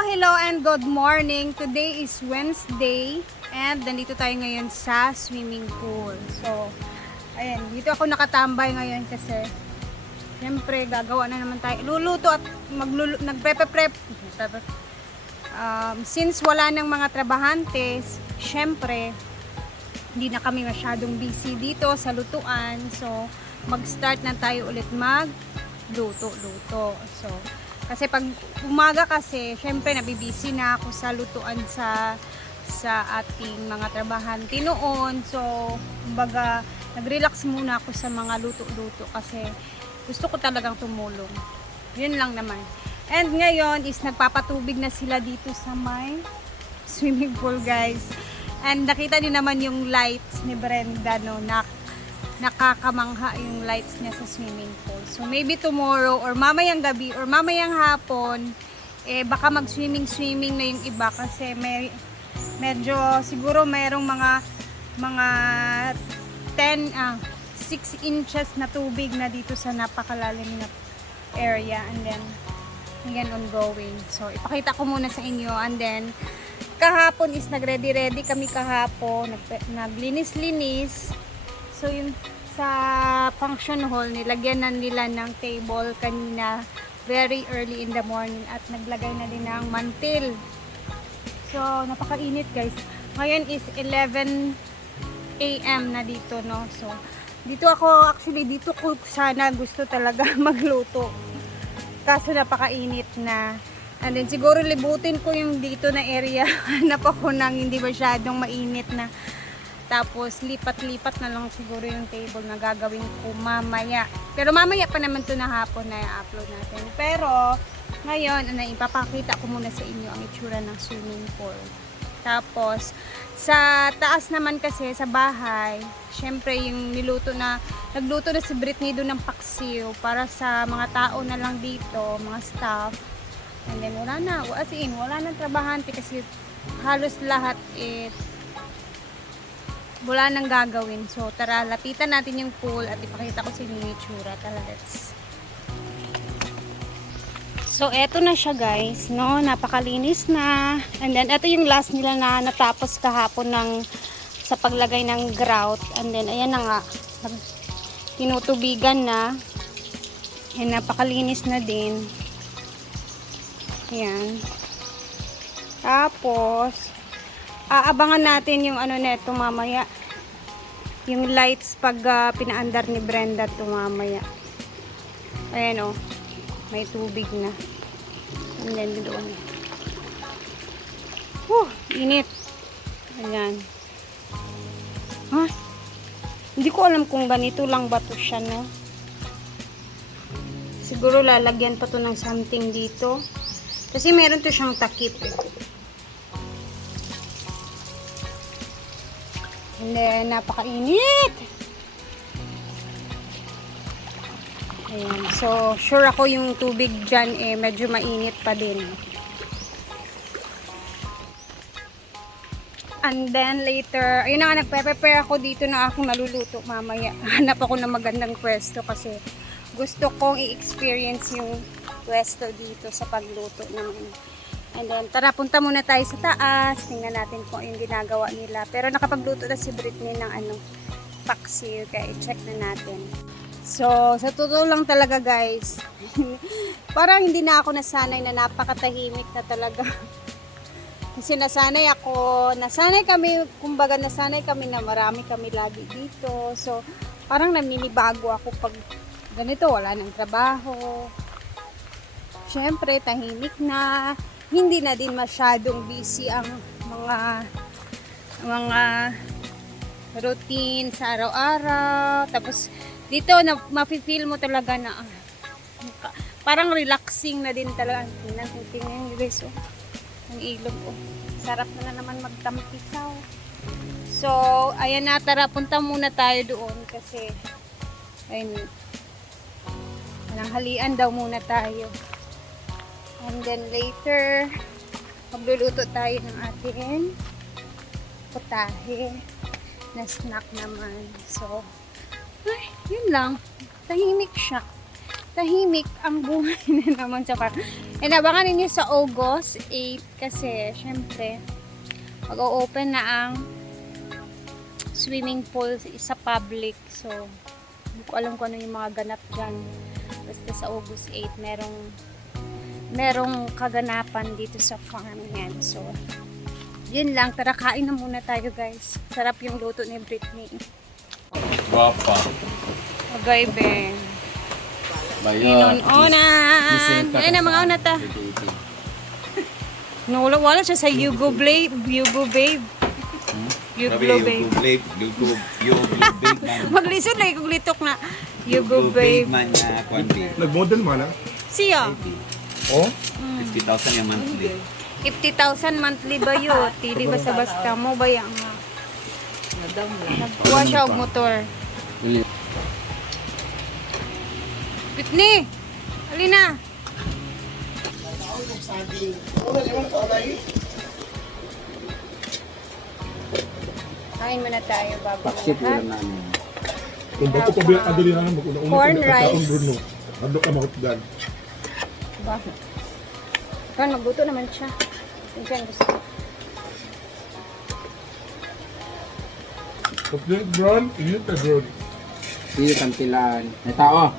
hello and good morning. Today is Wednesday and nandito tayo ngayon sa swimming pool. So, ayan, dito ako nakatambay ngayon kasi Siyempre, gagawa na naman tayo. Luluto at maglulu nagprepe-prep. Um, since wala ng mga trabahantes, syempre, hindi na kami masyadong busy dito sa lutuan. So, mag-start na tayo ulit mag-luto-luto. So, kasi pag umaga kasi, syempre, nabibisi na ako sa lutuan sa sa ating mga trabahante noon. So, kumbaga, nag-relax muna ako sa mga luto-luto kasi gusto ko talagang tumulong. Yun lang naman. And ngayon is nagpapatubig na sila dito sa may swimming pool guys. And nakita niyo naman yung lights ni Brenda no, na nakakamangha yung lights niya sa swimming pool. So maybe tomorrow or mamayang gabi or mamayang hapon eh baka mag-swimming swimming na yung iba kasi may medyo siguro mayroong mga mga 10 ah 6 inches na tubig na dito sa napakalalim na area and then again ongoing. So ipakita ko muna sa inyo and then kahapon is nagready-ready kami kahapon, nag, naglinis-linis. So yung sa function hall, nilagyan na nila ng table kanina very early in the morning at naglagay na din ng mantil. So napakainit guys. Ngayon is 11 a.m. na dito no. So dito ako, actually, dito ko sana gusto talaga magluto. Kaso napakainit na. And then siguro libutin ko yung dito na area. Hanap ako ng hindi masyadong mainit na. Tapos lipat-lipat na lang siguro yung table na gagawin ko mamaya. Pero mamaya pa naman to na hapon na i-upload natin. Pero ngayon, ano, ipapakita ko muna sa inyo ang itsura ng swimming pool. Tapos, sa taas naman kasi, sa bahay, syempre yung niluto na, nagluto na si Britney doon ng paksiw para sa mga tao na lang dito, mga staff. And then wala na, as in, wala nang trabahante kasi halos lahat eh, wala nang gagawin. So tara, lapitan natin yung pool at ipakita ko sa inyo yung itsura. Tara, let's So, eto na siya guys, no? Napakalinis na. And then, eto yung last nila na natapos kahapon ng sa paglagay ng grout. And then, ayan na nga. Nag, tinutubigan na. And napakalinis na din. Ayan. Tapos, aabangan natin yung ano neto mamaya. Yung lights pag uh, pinaandar ni Brenda to mamaya. Ayan o. May tubig na. And then doon. Whew, init. Ayan. Ha? Hindi ko alam kung ganito lang ba to siya, no? Siguro lalagyan pa to ng something dito. Kasi meron to siyang takip eh. And then, napakainit. Ayan. So, sure ako yung tubig dyan eh, medyo mainit pa din. And then later, ayun na nga, nagpe-prepare ako dito ng aking maluluto mamaya. Hanap ako ng magandang pwesto kasi gusto kong i-experience yung pwesto dito sa pagluto ng And then, tara, punta muna tayo sa taas. Tingnan natin kung yung ginagawa nila. Pero nakapagluto na si Britney ng ano, paksiw. Kaya i-check na natin. So, sa totoo lang talaga guys, parang hindi na ako nasanay na napakatahimik na talaga. Kasi nasanay ako, nasanay kami, kumbaga nasanay kami na marami kami lagi dito. So, parang naminibago ako pag ganito, wala nang trabaho. Siyempre, tahimik na. Hindi na din masyadong busy ang mga mga routine sa araw-araw. Tapos, dito na mafe-feel mo talaga na ah, parang relaxing na din talaga. Tingnan, tingnan yung guys, oh. Ang ilog, oh. Sarap na, na naman magtampisaw. So, ayan na, tara, punta muna tayo doon kasi, ayun, halian daw muna tayo. And then later, magluluto tayo ng ating putahe na snack naman. So, ay, yun lang. Tahimik siya. tahimik ang buhay na naman sa park. And abangan ninyo sa August 8 kasi syempre mag-o-open na ang swimming pool sa public. So, hindi ko alam kung ano yung mga ganap dyan. Basta sa August 8, merong merong kaganapan dito sa farm yan. So, yun lang. Tara, kain na muna tayo guys. Sarap yung luto ni Britney. Guwapa. Agay, Ben. Bayan. Inunan. Ayun na, mga una ta. Nawala wala siya sa Yugo Babe. Yugo Babe. Yugo Babe. Babe, Yugo, Yugo Babe. Maglisod na yung litok na. Yugo Yugo Babe Babe. man babe. Nag-model man ah. Siya. Oh? 50,000 yung monthly. 50,000 monthly ba yun? Tili ba sa basta mo ba yan nga? Nagkuha siya og motor. Pitni! Alina! Kain muna tayo bago Paksit lahat. ulam namin. Kung bato pa bilang kadali na lang mag-una-una Corn rice. Bruno. Hando ka mahutdan. Bakit? Kan, magluto naman siya. Yung siya ang gusto. Kapag Bron, init na Bron. Siyo kantilan. May tao.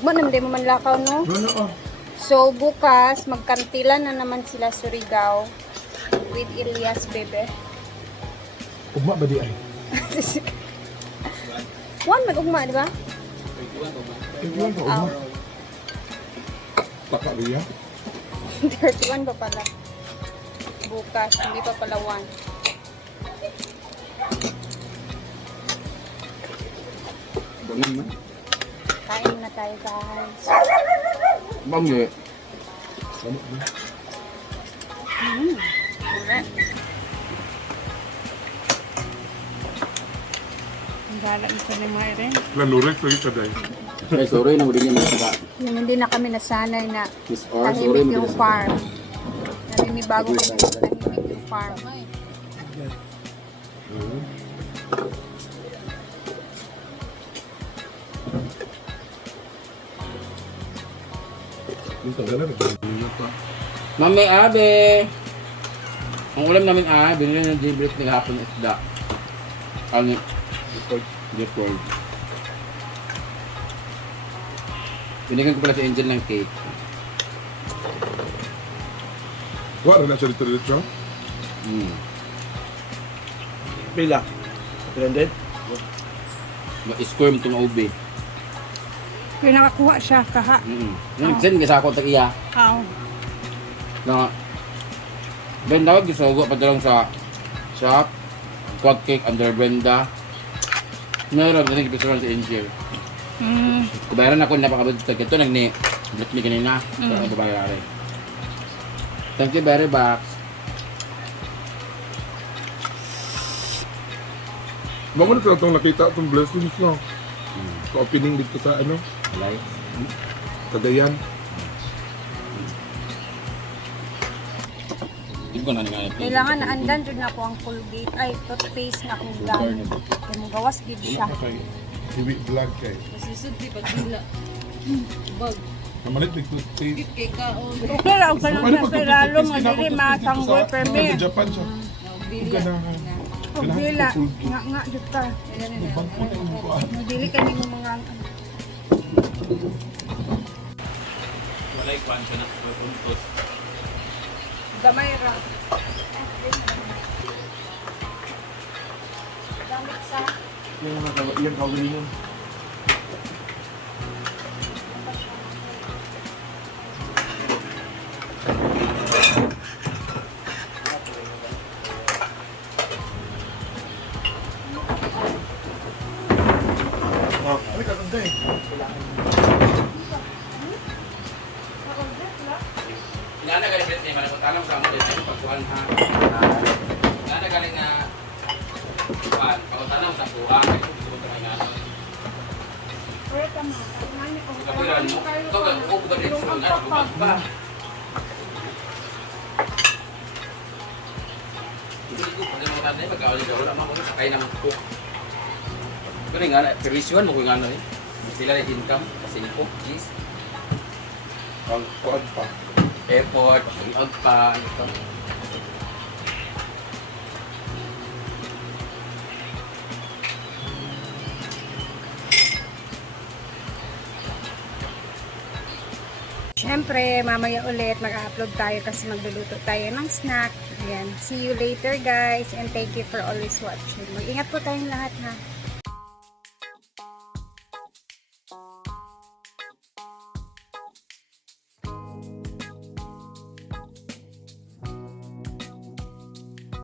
Manam, di mo man lakaw, no? Bron na ah. So, bukas, magkantilan na naman sila Surigao with Elias Bebe. Ugma ba di ay? One, mag-ugma, di ba? Ka, Ah, ugma. Ba yan? 31 pa pala. Bukas, hindi pa pala 1. Ganun man. Kain na tayo, guys. Bangyo. Sama ba? Mm. Alright. Ang gala ito ni Myren. Lanurek lagi kaday. Ay, sorry na din yung mga Yung hindi na kami nasanay na Miss R, sorry tahimik yung farm. Naninibago kami sa tahimik yung farm. Mami Abe! Ang ulam namin ah, binili ng J-Break ng hapon isda. Ano? Default. Binigyan ko pala si Angel ng cake. Wala na siya dito dito. Mm. Pila? 300? Ma-squirm itong OB. Kaya nakakuha siya kaha. Mm. Nung nag-send ka sa ako tag iya. Oo. Na Brenda ko gisugo pa dalong sa shop. Quad cake under Brenda. Meron na nagpisuran si Angel. Mm. Kubayaran ako napakabot sa ito nag ni Let me kanina. Mm. Sa mm. bayaran. Thank you very much. Mga na itong nakita itong blessings no. Sa opening dito sa ano, Alay. Ko na ito. Kailangan na andan dun ako ang Colgate. Ay, toothpaste na akong gamit. Kaya mo gawas gid siya. Iwi vlog kay. Masisod di pag dila. Bag. Namalit ni toothpaste. Kay kaon. Okay pa lang Ano sa toothpaste, nga dili sa- permi. Sa Japan siya. Na. Kung dila, nga nga jud ka. Dili kani mo mga Walay kwan ka na puntos. gamay ra. Gamit sa Yung mga yung kagalingon. Sa kuhan, gusto ko tayo ko. Kapiran mo, ka upo ka dito sa ngano, bumag pa. Hindi ko pag mo tanay pagkawali ka wala mo sakay naman ko. Pero nga, perwisyon mo ko ngano eh. Sila na income kasi po, cheese, Ang kuwan pa. effort, ang pa, ano. Siyempre, mamaya ulit mag-upload tayo kasi magluluto tayo ng snack. Ayan. See you later guys and thank you for always watching. Mag-ingat po tayong lahat ha.